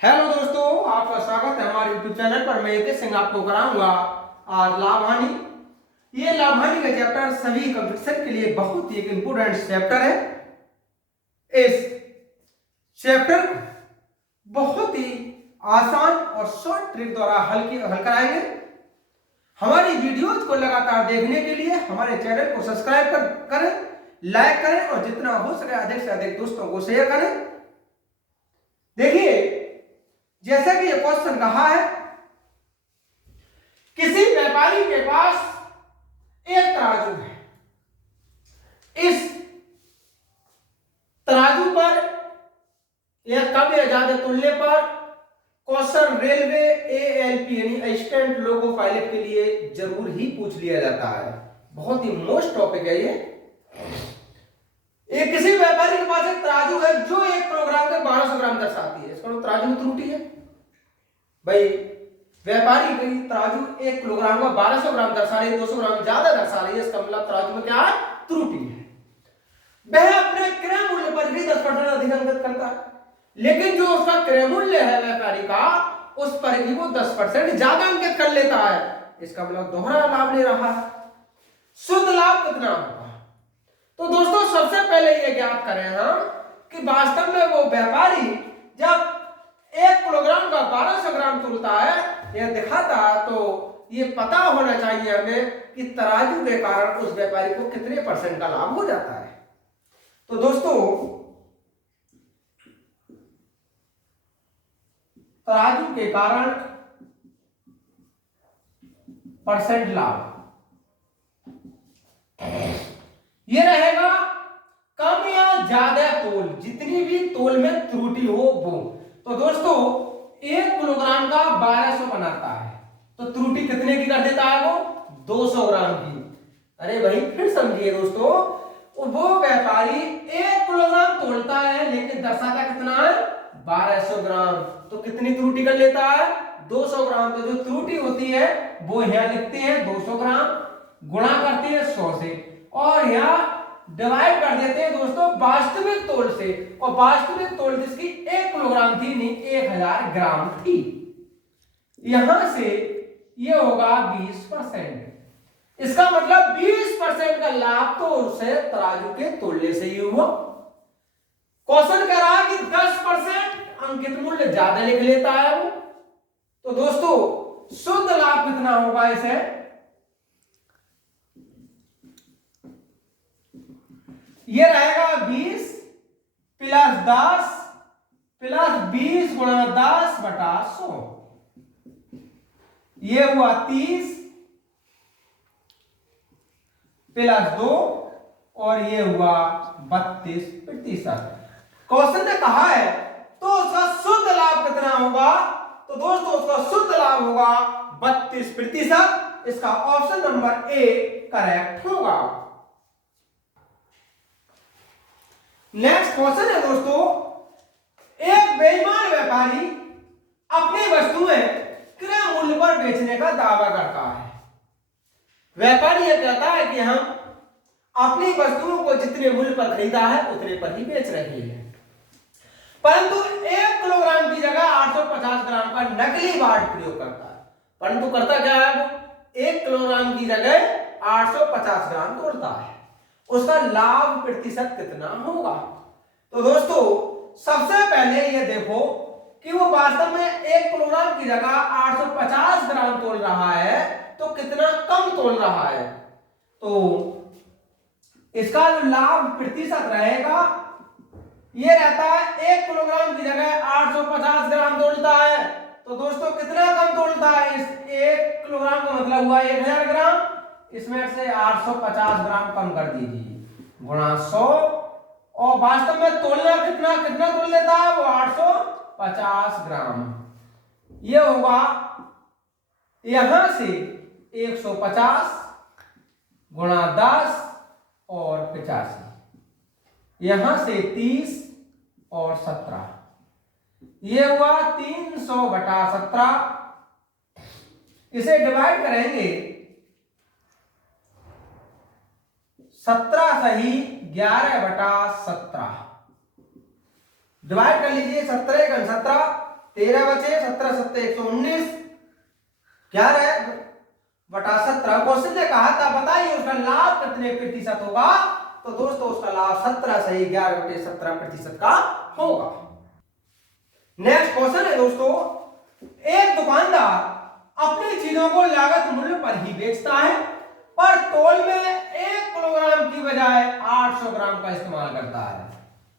Hello दोस्तों, आपका स्वागत है हमारे यूट्यूब चैनल पर। मैं एक सिंह आपको कराऊंगा आज लाभ हानि। ये लाभ हानि का चैप्टर सभी कंपटीशन के लिए बहुत ही एक इंपोर्टेंट चैप्टर है। इस चैप्टर बहुत ही आसान और शॉर्ट ट्रिक द्वारा हल कराएंगे। हमारी वीडियोज को लगातार देखने के लिए हमारे चैनल को सब्सक्राइब करें, लाइक करें और जितना हो सके अधिक से अधिक दोस्तों को शेयर करें। देखिए, जैसा कि यह क्वेश्चन कहा है, किसी व्यापारी के पास एक तराजू है। इस तराजू पर या कम या ज्यादा तुलने पर क्वेश्चन रेलवे ALP यानी असिस्टेंट लोको पायलट के लिए जरूर ही पूछ लिया जाता है। बहुत ही मोस्ट टॉपिक है ये। किसी व्यापारी के पास एक तराजू है जो 1 किलोग्राम के 1200 ग्राम दर्शाती है। इसका मतलब तराजू में त्रुटि है। भाई, व्यापारी की तराजू 1 किलोग्राम का 1200 ग्राम दर्शा रही है, 200 ग्राम ज्यादा दर्शा रही है। इसका मतलब तराजू में क्या है? त्रुटि है। वह अपने क्रय मूल्य पर भी 10% अधिक अंकित करता है, लेकिन जो उसका क्रय मूल्य है व्यापारी का, उस पर भी वो 10% ज्यादा अंकित कर लेता है। इसका मतलब दोहरा लाभ ले रहा है। शुद्ध लाभ कितना होगा? तो दोस्तों, सबसे पहले ये ज्ञात करें हम कि वास्तव में वो व्यापारी जब 1 किलोग्राम का 1200 ग्राम तोलता है, यह दिखाता है, तो ये पता होना चाहिए हमें कि तराजू के कारण उस व्यापारी को कितने % का लाभ हो जाता है। तो दोस्तों, तराजू के कारण % लाभ ये रहेगा कम या ज्यादा तोल, जितनी भी तोल में त्रुटि हो वो। तो दोस्तों, 1 किलोग्राम का 1200 बनाता है, तो त्रुटि कितने की कर देता है? वो 200 ग्राम की। अरे भाई, फिर समझिए दोस्तों, वो व्यापारी 1 किलोग्राम तोलता है लेकिन दर्शाता कितना है? 1200 ग्राम। तो कितनी त्रुटि कर लेता है? 200 ग्राम। तो जो त्रुटि होती है वो यहां लिखते हैं 200 ग्राम, गुणा करते हैं 100 से और यहां डिवाइड कर देते हैं दोस्तों वास्तविक तोल से। और वास्तविक तोल जिसकी 1 किलोग्राम थी, नहीं 1000 ग्राम थी। यहां से ये होगा 20%। इसका मतलब 20% का लाभ तो उसे तराजू के तोलने से ही हुआ। क्वेश्चन कह रहा है कि 10% अंकित मूल्य ज्यादा लिख लेता है वो। तो दोस्तों, शुद्ध लाभ कितना होगा? इसे ये रहेगा 20 प्लस 10 प्लस 20 गुणा 10 बटा 100। ये हुआ 30 प्लस 2 और ये हुआ 32%। क्वेश्चन ने कहा है तो उसका शुद्ध लाभ कितना होगा? तो दोस्तों, उसका शुद्ध लाभ होगा 32%। इसका ऑप्शन नंबर ए करेक्ट होगा। नेक्स्ट क्वेश्चन है दोस्तों, एक बेईमान व्यापारी अपनी वस्तुएं क्रय मूल्य पर बेचने का दावा करता है। व्यापारी यह कहता है कि हम अपनी वस्तुओं को जितने मूल्य पर खरीदा है उतने पर ही बेच रहे हैं, परंतु 1 किलोग्राम की जगह 850 ग्राम का नकली बाट प्रयोग करता है। परंतु करता क्या है? 1 किलोग्राम की जगह 850 ग्राम तोड़ता है। उसका लाभ प्रतिशत कितना होगा? तो दोस्तों, सबसे पहले ये देखो कि वो वास्तव में 1 किलोग्राम की जगह 850 ग्राम तोल रहा है, तो कितना कम तोल रहा है। तो इसका जो लाभ प्रतिशत रहेगा ये रहता है 1 किलोग्राम की जगह 850 ग्राम तोलता है, तो दोस्तों कितना कम तोलता है? इस 1 किलोग्राम का मतलब हुआ 1000 ग्राम। इसमें से 850 ग्राम कम कर दीजिए, गुणा 100। और वास्तव में तोलना कितना कितना तोल लेता है वो? 850 ग्राम। ये होगा यहां से 150 गुणा 10 और 85, यहां से 30 और 17, ये हुआ 300 बटा 17। इसे डिवाइड करेंगे 17 सही 11 बटा 17, डिवाइड कर लीजिए 17 × 17 13 बचे, 17 सत्ते 119, 11 बटा 17। क्वेश्चन ने कहा था बताइए उसका लाभ कितने प्रतिशत होगा, तो दोस्तों उसका लाभ 17 से 11/17% का होगा। नेक्स्ट क्वेश्चन है दोस्तों, एक दुकानदार अपनी चीजों को लागत मूल्य पर ही बेचता है पर तौल में 1 किलोग्राम की बजाय 800 ग्राम का इस्तेमाल करता है,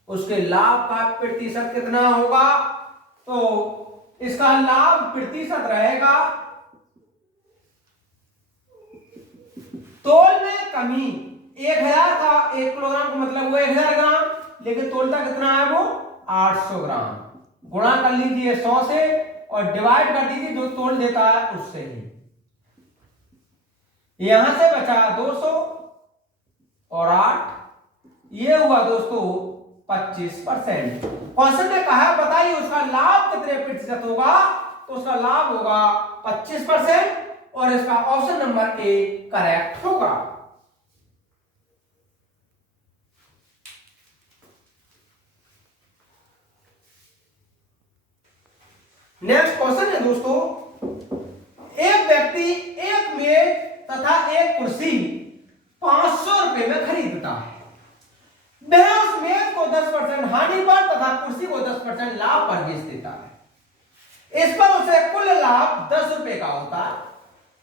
उसके लाभ का प्रतिशत कितना होगा, तो इसका लाभ प्रतिशत रहेगा तौल में कमी 1000 था, 1 किलोग्राम का मतलब वो 1000 ग्राम, लेकिन तौलता कितना है वो 800 ग्राम। गुणा कर लीजिए 100 से और डिवाइड कर दीजिए जो तोल देता है उससे ही। यहां से बचा 200 और 8, ये हुआ दोस्तों 25%। क्वेश्चन ने कहा बताइए उसका लाभ कितने प्रतिशत होगा, तो उसका लाभ होगा 25% और इसका ऑप्शन नंबर ए करेक्ट होगा। नेक्स्ट क्वेश्चन है दोस्तों, एक व्यक्ति एक मेज तथा एक कुर्सी 500 रुपए में खरीदता है, वह उस मेज को 10% हानि पर तथा कुर्सी को 10% लाभ पर बेच देता है। इस पर उसे कुल लाभ 10 रुपए का होता है,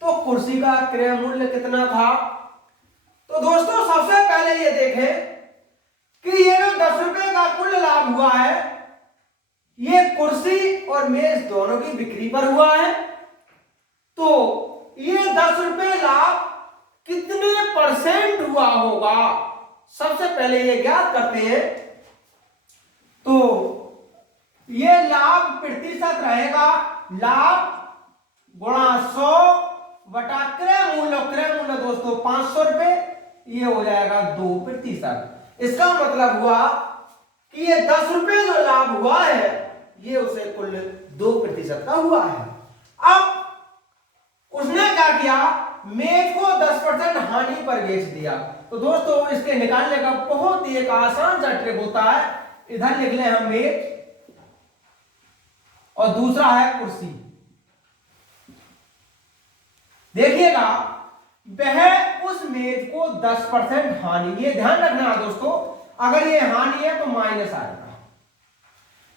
तो कुर्सी का क्रय मूल्य कितना था, तो दोस्तों सबसे पहले ये देखें कि ये जो 10 रुपए का कुल लाभ हुआ है ये कुर्सी और मेज दोनों की बिक्री पर हुआ है, तो ये 10 रुपए लाभ कितने परसेंट हुआ होगा, सबसे पहले ये ज्ञात करते हैं। तो ये लाभ प्रतिशत रहेगा लाभ गुणा 100 बटा क्रय मूल्य दोस्तों 500 रुपए, ये हो जाएगा 2%। इसका मतलब हुआ कि ये 10 रुपए जो लाभ हुआ है ये उसे कुल 2% का हुआ है। अब उसने क्या किया, मेज को 10% हानि पर बेच दिया, तो दोस्तों इसके निकालने का बहुत ही एक आसान सा ट्रिक होता है। इधर लिख लें हम मेज और दूसरा है कुर्सी। देखिएगा वह उस मेज को 10% हानि, ये ध्यान रखना है दोस्तों, अगर ये हानि है तो माइनस आएगा,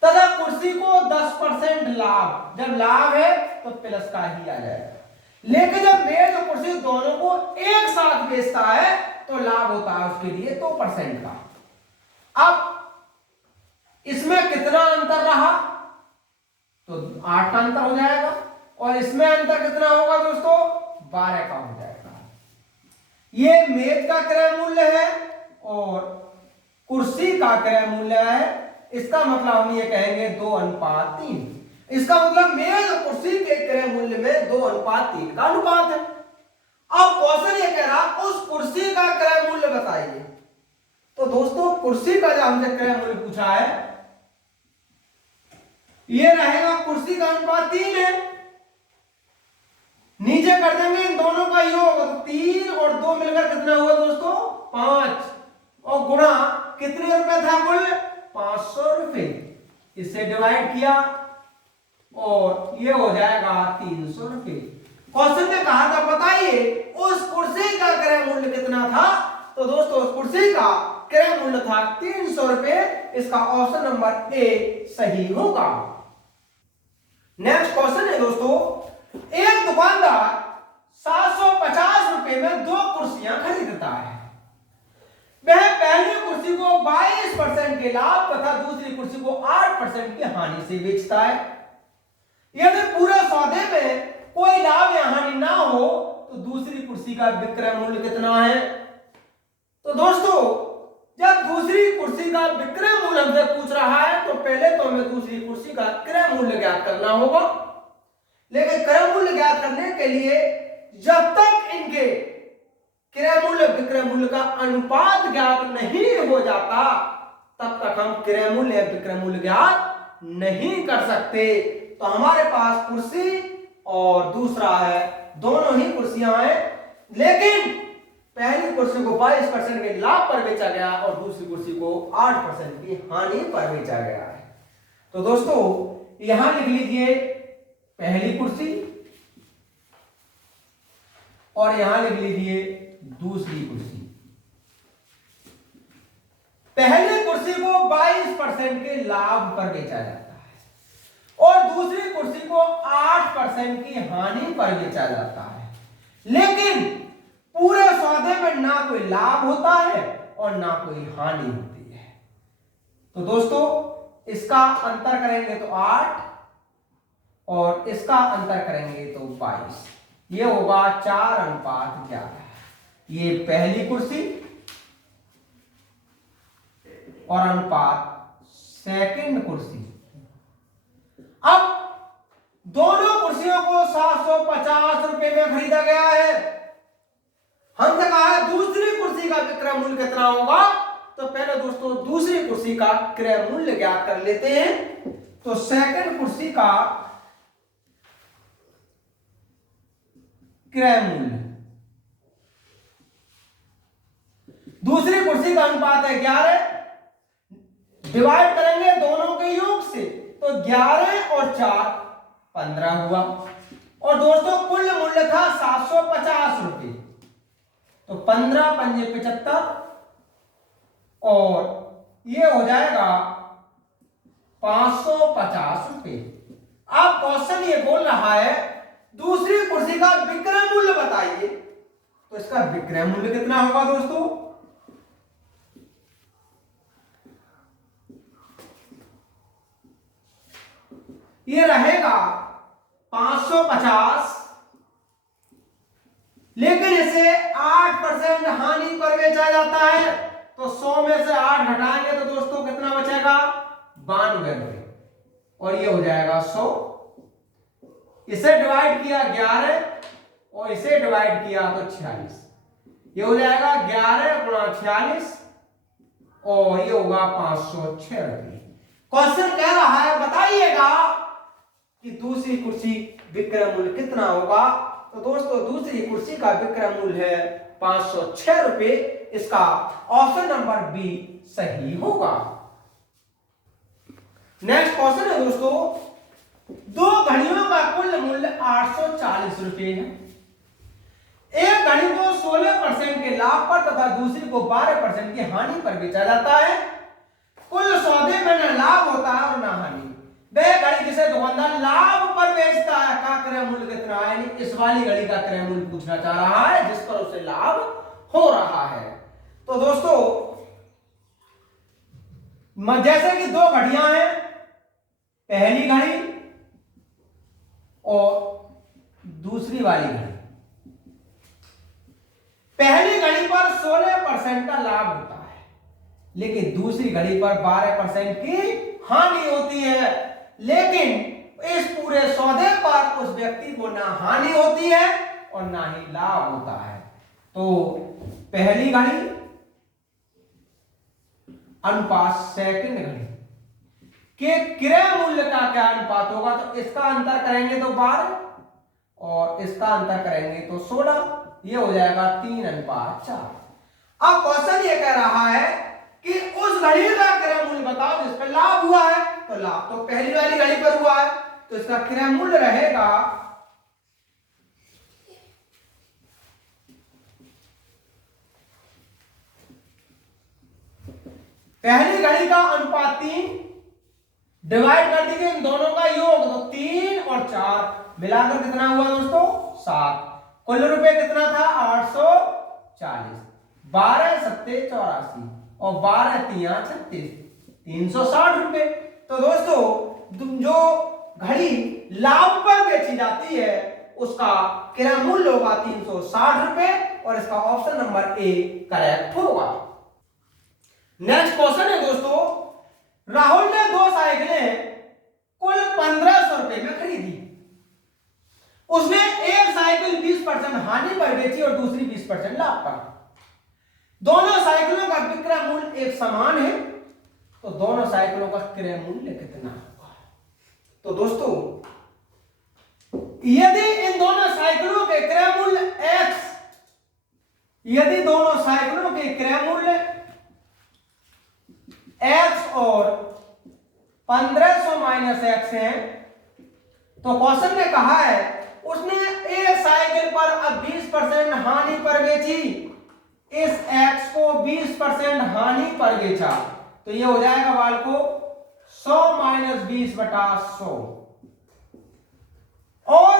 तथा कुर्सी को 10% लाभ, जब लाभ है तो प्लस का ही आ जाएगा, लेकिन जब मेज और कुर्सी दोनों को एक साथ बेचता है तो लाभ होता है उसके लिए 2% का। अब इसमें कितना अंतर रहा, तो 8 का अंतर हो जाएगा, और इसमें अंतर कितना होगा दोस्तों 12 का हो जाएगा। ये मेज का क्रय मूल्य है और कुर्सी का क्रय मूल्य है, इसका मतलब हम ये कहेंगे 2:3। इसका मतलब मेज और कुर्सी के क्रय मूल्य में 2:3 का अनुपात है। अब क्वेश्चन ये कह रहा उस कुर्सी का क्रय मूल्य बताइए, तो दोस्तों कुर्सी का जो हमने क्रय मूल्य पूछा है ये रहेगा, कुर्सी का अनुपात 3 है, नीचे कर देंगे इन दोनों का योग, तो 3 और 2 मिलकर कितना हुआ दोस्तों 5, और गुणा कितने रुपए था कुल 500 रुपए, इससे डिवाइड किया और ये हो जाएगा 300 रुपए। क्वेश्चन ने कहा था बताइए उस कुर्सी का क्रय मूल्य कितना था, तो दोस्तों उस कुर्सी का क्रय मूल्य था 300 रुपए, इसका ऑप्शन नंबर ए सही होगा। नेक्स्ट क्वेश्चन है दोस्तों, एक दुकानदार 750 रुपए में 2 कुर्सियां खरीदता है, वह पहली कुर्सी को 22% के लाभ तथा दूसरी कुर्सी को 8% की हानि से बेचता है। यदि पूरे सौदे में कोई लाभ या हानि ना हो तो दूसरी कुर्सी का विक्रय मूल्य कितना है, तो दोस्तों जब दूसरी कुर्सी का विक्रय मूल्य हमसे पूछ रहा है तो पहले तो हमें दूसरी कुर्सी का क्रय मूल्य ज्ञात करना होगा, लेकिन क्रय मूल्य ज्ञात करने के लिए जब तक इनके क्रय मूल्य विक्रय मूल्य का अनुपात ज्ञात नहीं हो जाता तब तक हम क्रय मूल्य या विक्रय मूल्य ज्ञात नहीं कर सकते। तो हमारे पास कुर्सी और दूसरा है, दोनों ही कुर्सियां हैं, लेकिन पहली कुर्सी को 22% के लाभ पर बेचा गया और दूसरी कुर्सी को 8% की हानि पर बेचा गया है। तो दोस्तों यहां लिख लीजिए पहली कुर्सी और यहां लिख लीजिए दूसरी कुर्सी। पहली कुर्सी को 22% के लाभ पर बेचा जाता है और दूसरी कुर्सी को 8% की हानि पर बेचा जाता है, लेकिन पूरे सौदे में ना कोई लाभ होता है और ना कोई हानि होती है। तो दोस्तों इसका अंतर करेंगे तो 8 और इसका अंतर करेंगे तो 22, ये होगा 4:11। ये पहली कुर्सी और अनुपात सेकंड कुर्सी। अब दोनों कुर्सियों को 750 रुपए में खरीदा गया है। हमसे कहा है दूसरी कुर्सी का विक्रय मूल्य कितना होगा, तो पहले दोस्तों दूसरी कुर्सी का क्रय मूल्य ज्ञात कर लेते हैं। तो सेकंड कुर्सी का क्रय मूल्य, दूसरी कुर्सी का अनुपात है 11, डिवाइड करेंगे दोनों के योग से तो 11 और 4 15 हुआ और दोस्तों कुल मूल्य था 750 रुपए, तो 15 पंजे 75 और ये हो जाएगा 550 रुपए। अब क्वेश्चन ये बोल रहा है दूसरी कुर्सी का विक्रय मूल्य बताइए, तो इसका विक्रय मूल्य कितना होगा दोस्तों, ये रहेगा 550, लेकिन इसे 8% हानि पर बेचा जाता है, तो 100 में से 8 घटाएंगे तो दोस्तों कितना बचेगा 92 रुपए और ये हो जाएगा 100। इसे डिवाइड किया 11 और इसे डिवाइड किया तो 46, ये हो जाएगा 11 गुणा 46 और ये होगा 506 रुपए। क्वेश्चन कह रहा है बताइएगा कि दूसरी कुर्सी विक्रय मूल्य कितना होगा, तो दोस्तों दूसरी कुर्सी का विक्रय मूल्य है 506 रुपए। इसका ऑप्शन नंबर बी सही होगा। नेक्स्ट क्वेश्चन है दोस्तों, दो घड़ियों का कुल मूल्य 840 रुपए है। एक घड़ी को 16% के लाभ पर तथा दूसरी को 12% की हानि पर बेचा जाता है। कुल सौदे में न लाभ होता है और न हानि। वह घड़ी जिसे दुकानदार लाभ पर बेचता है का क्रय मूल्य कितना है, यानी इस वाली घड़ी का क्रय मूल्य पूछना चाह रहा है जिस पर उसे लाभ हो रहा है। तो दोस्तों जैसे कि दो घड़ियां हैं, पहली घड़ी और दूसरी वाली घड़ी। पहली घड़ी पर 16% का लाभ होता है, लेकिन दूसरी घड़ी पर 12% की हानि होती है, लेकिन इस पूरे सौदे पर उस व्यक्ति को ना हानि होती है और ना ही लाभ होता है। तो पहली घड़ी अनुपात सेकंड घड़ी के क्रय मूल्य का क्या अनुपात होगा, तो इसका अंतर करेंगे तो 12 और इसका अंतर करेंगे तो 16, ये हो जाएगा 3:4। अब क्वेश्चन ये कह रहा है कि उस घड़ी का क्रय मूल्य बताओ जिस पर लाभ हुआ है, तो लाभ तो पहली वाली घड़ी पर हुआ है, तो इसका क्रय मूल्य रहेगा पहली घड़ी का अनुपात 3, डिवाइड कर दीजिए इन दोनों का योग, तो 3 और 4 मिलाकर कितना हुआ दोस्तों 7। कुल रुपए कितना था 840, 12 7 84 और 12 3 36, 360 रुपए। तो दोस्तों जो घड़ी लाभ पर बेची जाती है उसका क्रय मूल्य होगा 360 रुपए और इसका ऑप्शन नंबर ए करेक्ट होगा। नेक्स्ट क्वेश्चन है दोस्तों, राहुल ने 2 साइकिलें कुल 1500 रुपए में खरीदी। उसने एक साइकिल 20% हानि पर बेची और दूसरी 20% लाभ पर। दोनों साइकिलों का विक्रय मूल्य एक समान है, तो दोनों साइकिलों का क्रय मूल्य कितना होगा। तो दोस्तों यदि इन दोनों साइकिलों के क्रय मूल्य x, यदि दोनों साइकिलों के क्रय मूल्य x और 1500 माइनस एक्स है। तो क्वेश्चन ने कहा है उसने एक साइकिल पर अब 20% हानि पर बेची, इस एक्स को 20% हानि पर बेचा, तो ये हो जाएगा बालको 100 माइनस 20/100। और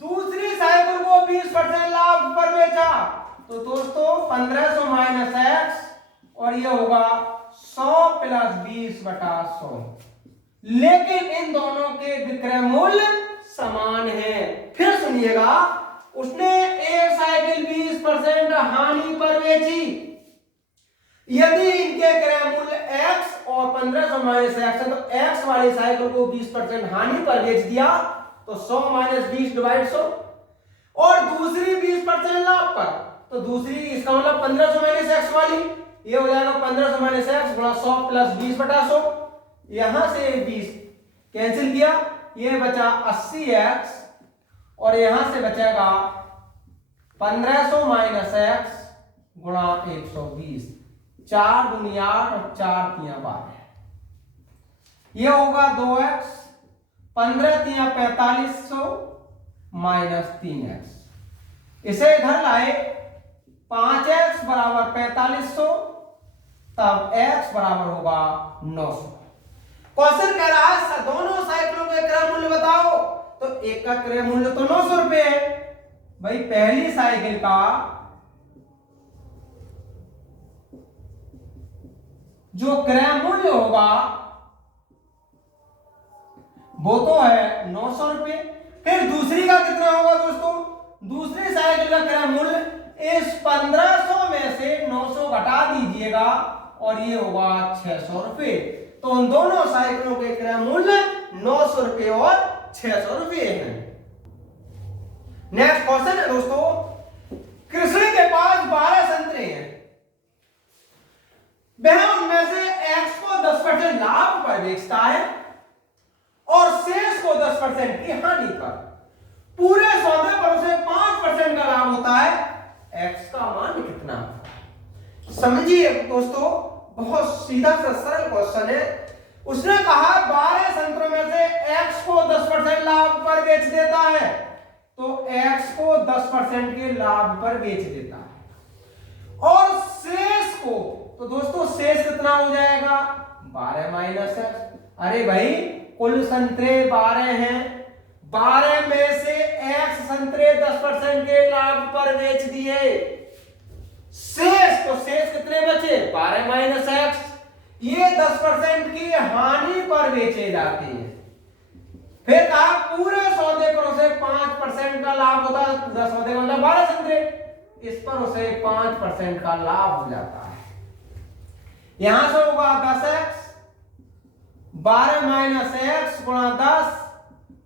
दूसरी साइकिल को 20% लाभ पर बेचा, तो दोस्तों 1500 माइनस एक्स और ये होगा 100 प्लस 20/100। लेकिन इन दोनों के विक्रय मूल्य समान है। फिर सुनिएगा, उसने एक साइकिल 20% हानि पर बेची, यदि इनके क्रय मूल्य x और 1500 माइनस एक्स है, तो x वाली साइकिल को 20% हानि पर बेच दिया, तो 100 माइनस 20/100। और दूसरी 20% लाभ पर, तो दूसरी इसका मतलब 1500 माइनस एक्स वाली, ये हो जाएगा 1500 माइनस एक्स गुणा 100 प्लस 20/100। यहां से 20 कैंसिल किया, ये बचा 80x और यहां से बचेगा 1500 माइनस एक्स गुणा 120। 4 दूनी 8 और 4 तिया 12, ये होगा 2x। 15 तिया 4500 माइनस 3x, इसे इधर लाए, 5x बराबर 4500, तब x बराबर होगा 900। क्वेश्चन कह रहा है दोनों साइकिलों के क्रय मूल्य बताओ, तो एक का क्रय मूल्य तो 900 रुपए है भाई। पहली साइकिल का जो क्रय मूल्य होगा वो तो है 900 रुपए। फिर दूसरी का कितना होगा दोस्तों? दूसरी साइकिल का क्रय मूल्य इस 1500 में से 900 घटा दीजिएगा और ये होगा 600 रुपए। तो उन दोनों साइकिलों के क्रय मूल्य 900 रुपए और 600 रुपए हैं। नेक्स्ट क्वेश्चन है दोस्तों, कृष्ण के पास 12 संतरे हैं, वह उनमें से x को 10% लाभ पर बेचता है और शेष को 10% की हानि पर। पूरे सौदे पर उसे 5% का लाभ होता है, x का मान कितना? समझिए दोस्तों, बहुत सीधा सा सरल क्वेश्चन है। उसने कहा 12 संतरों में से x को 10% लाभ पर बेच देता है, तो x को 10% के लाभ पर बेच देता है। और शेष को, तो दोस्तों शेष कितना हो जाएगा? 12 माइनस x। अरे भाई कुल संतरे 12 हैं, 12 में से x संतरे 10% के लाभ पर बेच दिए, शेष, तो शेष कितने बचे? 12 माइनस एक्स। ये 10% की हानि पर बेचे जाते हैं। फिर कहा पूरे सौदे पर उसे 5% का लाभ होता है, पूरा सौदे का मतलब 12 संतरे, इस पर उसे 5% का लाभ हो जाता है। यहां से होगा 10x, 12 माइनस एक्स गुणा 10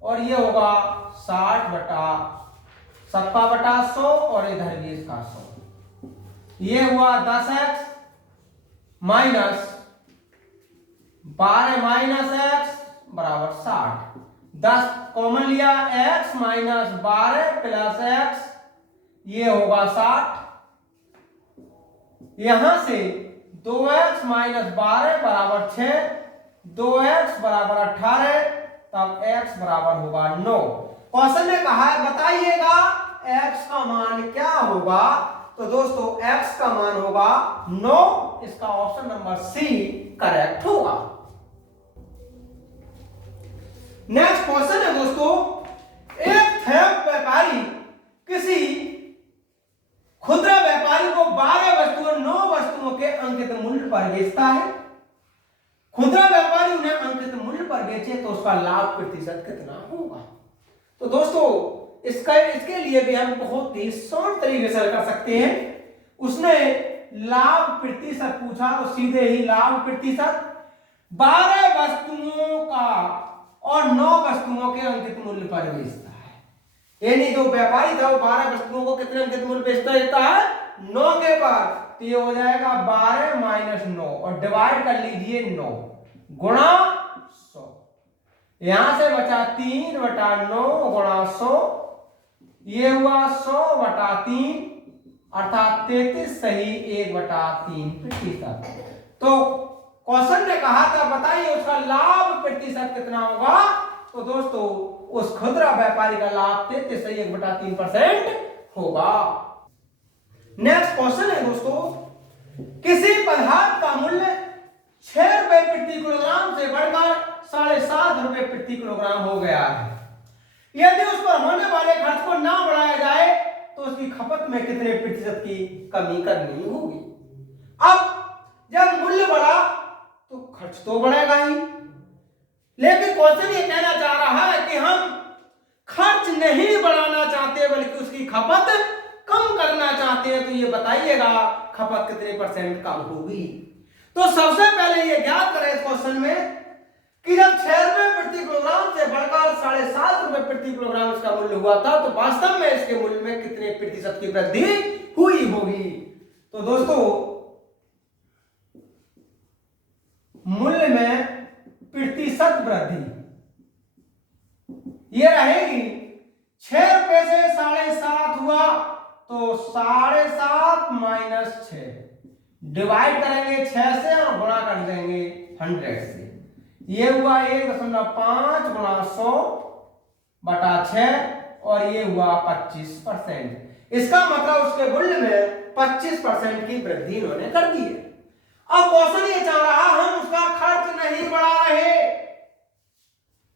और ये होगा 60/100 और इधर भी इसका 100। ये हुआ 10x माइनस 12 माइनस x बराबर 60। 10 कॉमन लिया, x माइनस 12 प्लस x, ये होगा 60। यहां से 2x माइनस 12 बराबर 6, 2x बराबर 18, तब x बराबर होगा 9। क्वेश्चन ने कहा है बताइएगा x का मान क्या होगा? तो दोस्तों x का मान होगा 9। इसका ऑप्शन नंबर सी करेक्ट होगा। नेक्स्ट क्वेश्चन है दोस्तों, एक थेफ्ट व्यापारी किसी खुदरा व्यापारी को 12 वस्तुओं 9 वस्तुओं के अंकित मूल्य पर बेचता है। खुदरा व्यापारी उन्हें अंकित मूल्य पर बेचे तो उसका लाभ प्रतिशत कितना होगा? तो दोस्तों इसके लिए भी हम बहुत ही शॉर्ट तरीके से कर सकते हैं। उसने लाभ प्रतिशत पूछा तो सीधे ही लाभ प्रतिशत 12 वस्तुओं का और 9 वस्तुओं के अंकित मूल्य पर बेचता है। यानी जो व्यापारी था वो 12 वस्तुओं को कितने अंकित मूल्य बेचता है? 9 के बाद, तो ये हो जाएगा 12 माइनस 9 और डिवाइड कर लीजिए 9 गुणा 100। यहां से बचा 3/9 गुणा 100, ये हुआ 100/3 अर्थात 33 सही 1/3 प्रतिशत। तो क्वेश्चन ने कहा था बताइए उसका लाभ प्रतिशत कितना होगा, तो दोस्तों उस खुदरा व्यापारी का लाभ 33.1/3% होगा। नेक्स्ट क्वेश्चन है दोस्तों, किसी पदार्थ का मूल्य 6 रुपए प्रति किलोग्राम से बढ़कर 7.5 रुपए प्रति किलोग्राम हो गया है। यदि उस पर होने वाले खर्च को ना बढ़ाया जाए तो उसकी खपत में कितने प्रतिशत की कमी करनी होगी। अब जब मूल्य बढ़ा तो खर्च तो बढ़ेगा ही, लेकिन क्वेश्चन ये कहना चाह रहा है कि हम खर्च नहीं बढ़ाना चाहते बल्कि उसकी खपत कम करना चाहते हैं। तो ये बताइएगा खपत कितने % कम होगी। तो सबसे पहले ये ज्ञात करें इस क्वेश्चन में कि जब 6 रुपए प्रति किलोग्राम से बढ़कर 7.5 रुपए प्रति किलोग्राम इसका मूल्य हुआ था तो वास्तव में इसके मूल्य में कितने प्रतिशत की वृद्धि हुई होगी। तो दोस्तों मूल्य में प्रतिशत वृद्धि ये रहेगी, 6 रुपए से 7.5 हुआ तो 7.5 माइनस 6 डिवाइड करेंगे 6 से और गुणा कर देंगे 100 से। ये हुआ 1.5 गुणा 100/6 और ये हुआ 25%। इसका मतलब उसके मूल्य में 25% की वृद्धि इन्होंने कर दी है। अब क्वेश्चन ये चाह रहा हम उसका खर्च नहीं बढ़ा रहे,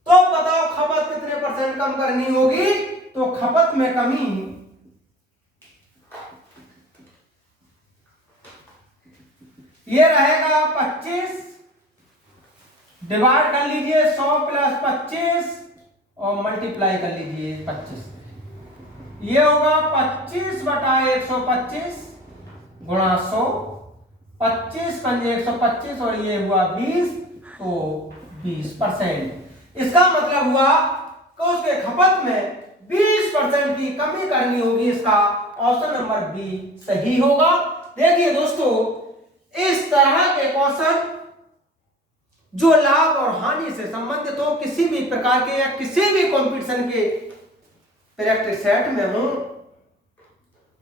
तो बताओ खपत कितने % कम करनी होगी। तो खपत में कमी ये रहेगा 25 डिवाइड कर लीजिए 100 + 25 और मल्टीप्लाई कर लीजिए 25। ये होगा 25/125 गुणा 100, 25 पंजे 125 और ये हुआ 20 तो 20%। इसका मतलब हुआ कि उसके खपत में 20% की कमी करनी होगी। इसका ऑप्शन नंबर बी सही होगा। देखिए दोस्तों इस तरह के क्वेश्चन जो लाभ और हानि से संबंधित हो, किसी भी प्रकार के या किसी भी कंपटीशन के प्रैक्टिस सेट में हो,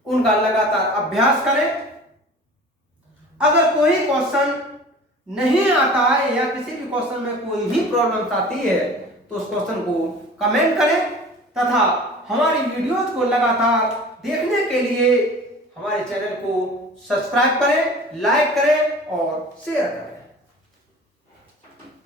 उनका लगातार अभ्यास करें। अगर कोई क्वेश्चन नहीं आता है या किसी भी क्वेश्चन में कोई भी प्रॉब्लम आती है तो उस क्वेश्चन को कमेंट करें तथा हमारी वीडियोज को लगातार देखने के लिए हमारे चैनल को सब्सक्राइब करें, लाइक करें और शेयर करें।